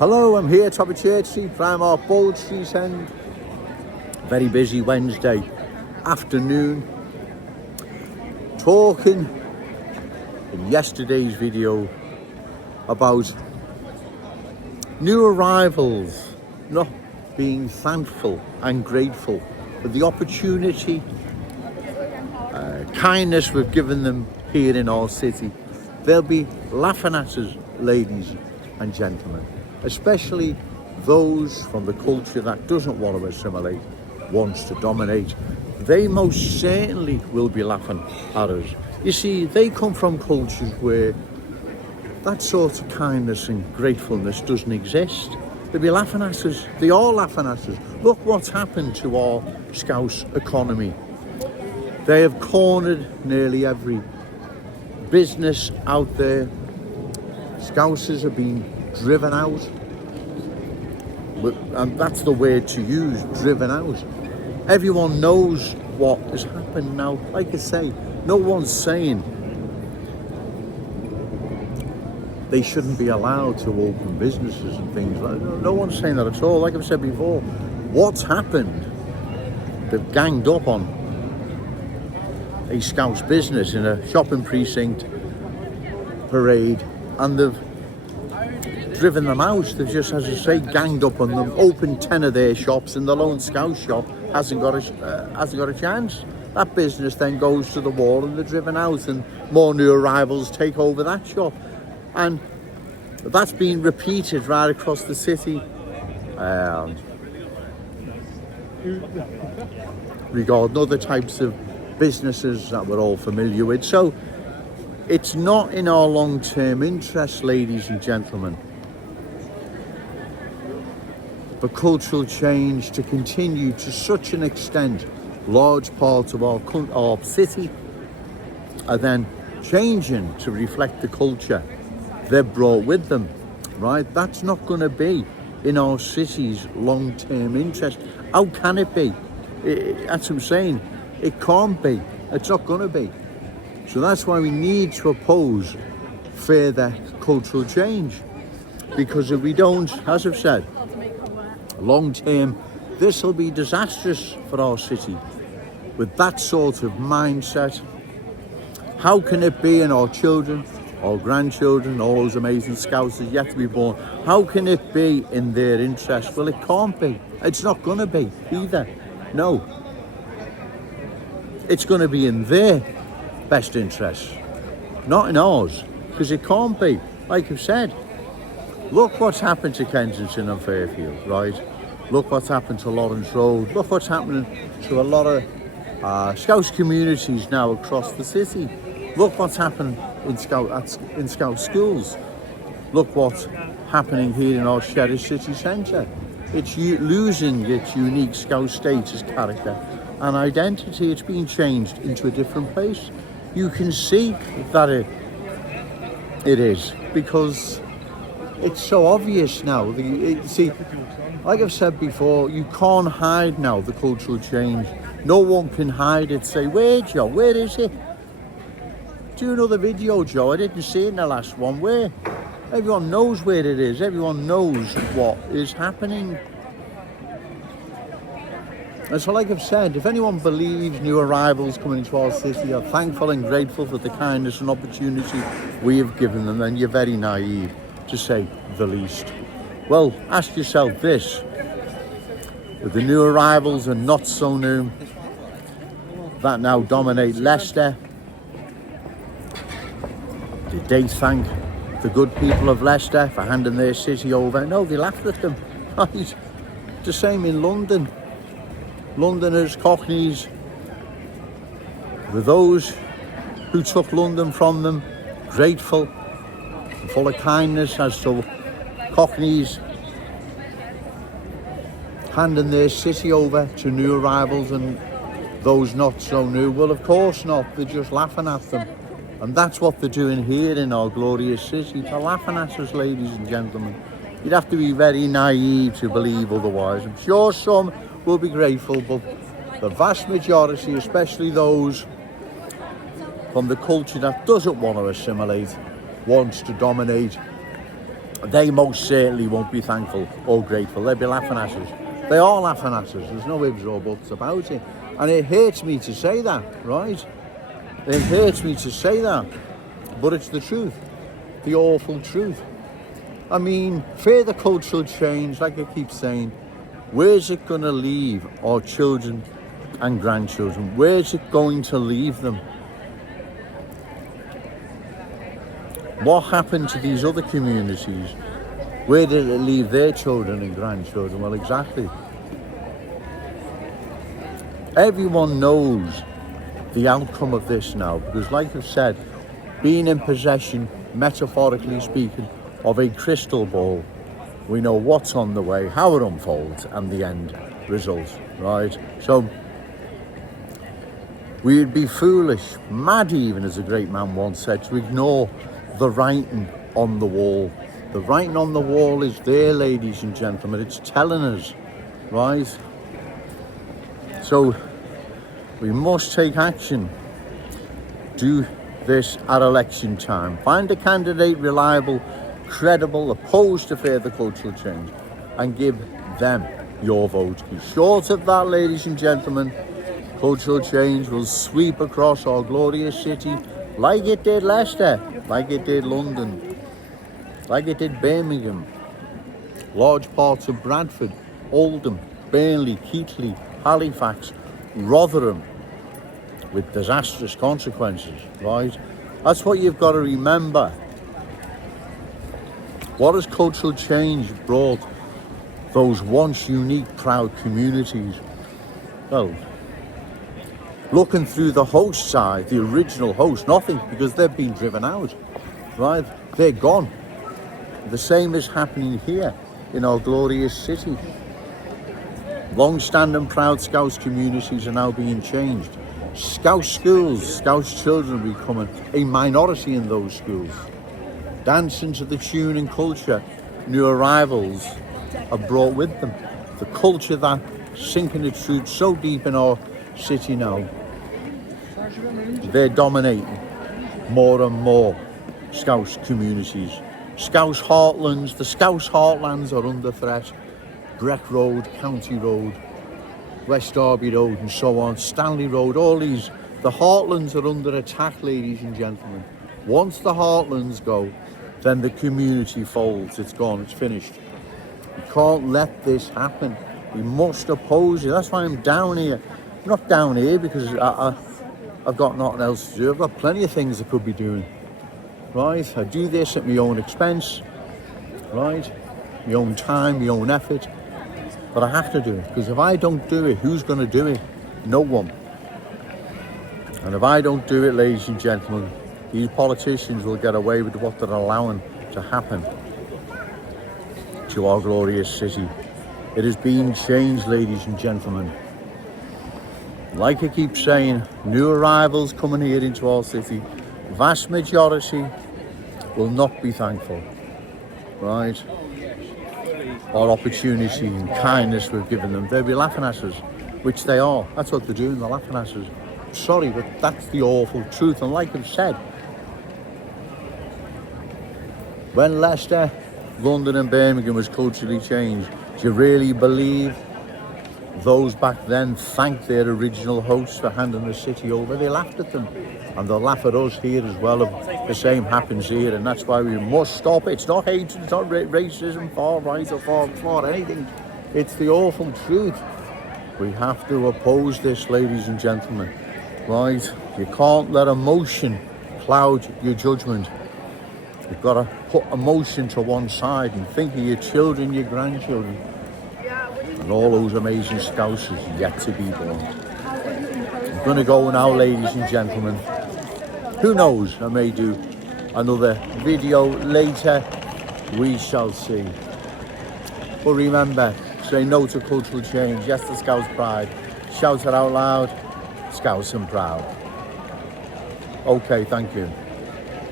Hello, I'm here, top of Church Street, Primark, Bold Street End. Very busy Wednesday afternoon. Talking in yesterday's video about new arrivals not being thankful and grateful for the opportunity, kindness we've given them here in our city. They'll be laughing at us, ladies and gentlemen, especially those from the culture that doesn't want to assimilate, wants to dominate. They most certainly will be laughing at us. You see, they come from cultures where that sort of kindness and gratefulness doesn't exist. They'll be laughing at us. They are laughing at us. Look what's happened to our Scouse economy. They have cornered nearly every business out there. Scousers have been driven out. And that's the word to use, driven out. Everyone knows what has happened now. Like I say, no one's saying they shouldn't be allowed to open businesses and things like that. No one's saying that at all. Like I've said before, what's happened? They've ganged up on a Scouse business in a shopping precinct parade, and they've driven them out. They've just, as I say, ganged up on them, opened 10 of their shops, and the lone Scouse shop hasn't got a chance. That business then goes to the wall and they're driven out, and more new arrivals take over that shop. And that's been repeated right across the city regarding other types of businesses that we're all familiar with. So it's not in our long-term interest, ladies and gentlemen, for cultural change to continue to such an extent. Large parts of our city are then changing to reflect the culture they've brought with them, right? That's not going to be in our city's long-term interest. How can it be? That's what I'm saying. It can't be. It's not going to be. So that's why we need to oppose further cultural change. Because if we don't, as I've said, long-term, this will be disastrous for our city. With that sort of mindset, how can it be in our children, our grandchildren, all those amazing Scousers yet to be born, how can it be in their interest? Well, it can't be. It's not going to be either. No. It's going to be in their best interest, not in ours, because it can't be. Like I've said, look what's happened to Kensington and Fairfield, right? Look what's happened to Lawrence Road. Look what's happening to a lot of Scouse communities now across the city. Look what's happened in Scouse schools. Look what's happening here in our Sheriff City Centre. It's losing its unique Scouse status, character and identity. It's being changed into a different place. You can see that it is, because it's so obvious now. See, like I've said before, you can't hide now the cultural change. No one can hide it. Say, where, Joe? Where is it? Do another video, Joe. I didn't see it in the last one. Where? Everyone knows where it is. Everyone knows what is happening. And so, like I've said, if anyone believes new arrivals coming into our city are thankful and grateful for the kindness and opportunity we have given them, then you're very naive, to say the least. Well, ask yourself this: with the new arrivals and not so new that now dominate Leicester, did they thank the good people of Leicester for handing their city over? No, they laughed at them. Right? The same in London. Londoners, Cockneys, were those who took London from them, grateful and full of kindness as to Cockneys handing their city over to new arrivals and those not so new? Well, of course not. They're just laughing at them. And that's what they're doing here in our glorious city. They're laughing at us, ladies and gentlemen. You'd have to be very naive to believe otherwise. I'm sure some will be grateful, but the vast majority, especially those from the culture that doesn't want to assimilate, wants to dominate, they most certainly won't be thankful or grateful. They'll be laughing at us. They are laughing at us. There's no ifs or buts about it. And it hurts me to say that, right? It hurts me to say that. But it's the truth. The awful truth. I mean, further cultural change, like I keep saying, where's it going to leave our children and grandchildren? Where's it going to leave them? What happened to these other communities? Where did it leave their children and grandchildren? Well, exactly. Everyone knows the outcome of this now, because like I've said, being in possession, metaphorically speaking, of a crystal ball, we know what's on the way, how it unfolds, and the end result, right? So we'd be foolish, mad even, as a great man once said, to ignore the writing on the wall. The writing on the wall is there, ladies and gentlemen. It's telling us, right? So we must take action. Do this at election time. Find a candidate reliable, credible, opposed to further cultural change, and give them your vote. Short of that, ladies and gentlemen, cultural change will sweep across our glorious city like it did Leicester, like it did London, like it did Birmingham, large parts of Bradford, Oldham, Burnley, Keighley, Halifax, Rotherham, with disastrous consequences, right? That's what you've got to remember. What has cultural change brought those once unique, proud communities? Well, looking through the host side, the original host, nothing, because they've been driven out, right? They're gone. The same is happening here in our glorious city. Long-standing proud Scouse communities are now being changed. Scouse schools, Scouse children are becoming a minority in those schools. Dancing to the tune and culture, new arrivals are brought with them. The culture that sinking its roots so deep in our city now. They're dominating more and more Scouse communities. Scouse heartlands, the Scouse heartlands are under threat. Breck Road, County Road, West Derby Road and so on, Stanley Road, all these, the heartlands are under attack, ladies and gentlemen. Once the heartlands go, then the community folds, it's gone, it's finished. We can't let this happen. We must oppose it. That's why I'm down here. I'm not down here because I've got nothing else to do. I've got plenty of things I could be doing, right? I do this at my own expense, right? My own time, my own effort. But I have to do it, because if I don't do it, who's going to do it? No one. And if I don't do it, ladies and gentlemen, these politicians will get away with what they're allowing to happen to our glorious city. It is being changed, ladies and gentlemen. Like I keep saying, new arrivals coming here into our city, vast majority will not be thankful, right? Our opportunity and kindness we've given them. They'll be laughing at us, which they are. That's what they're doing, they're laughing at us. Sorry, but that's the awful truth. And like I've said, when Leicester, London and Birmingham was culturally changed, do you really believe those back then thanked their original hosts for handing the city over? They laughed at them, and they'll laugh at us here as well. The same happens here, and that's why we must stop it. It's not hatred, it's not racism, far right or far anything. It's the awful truth. We have to oppose this, ladies and gentlemen, right? You can't let emotion cloud your judgment. You've got to put emotion to one side and think of your children, your grandchildren, and all those amazing Scousers yet to be born. I'm going to go now, ladies and gentlemen. Who knows, I may do another video later. We shall see. But remember, say no to cultural change, yes to Scouse pride. Shout it out loud, Scouse and proud. Okay, thank you.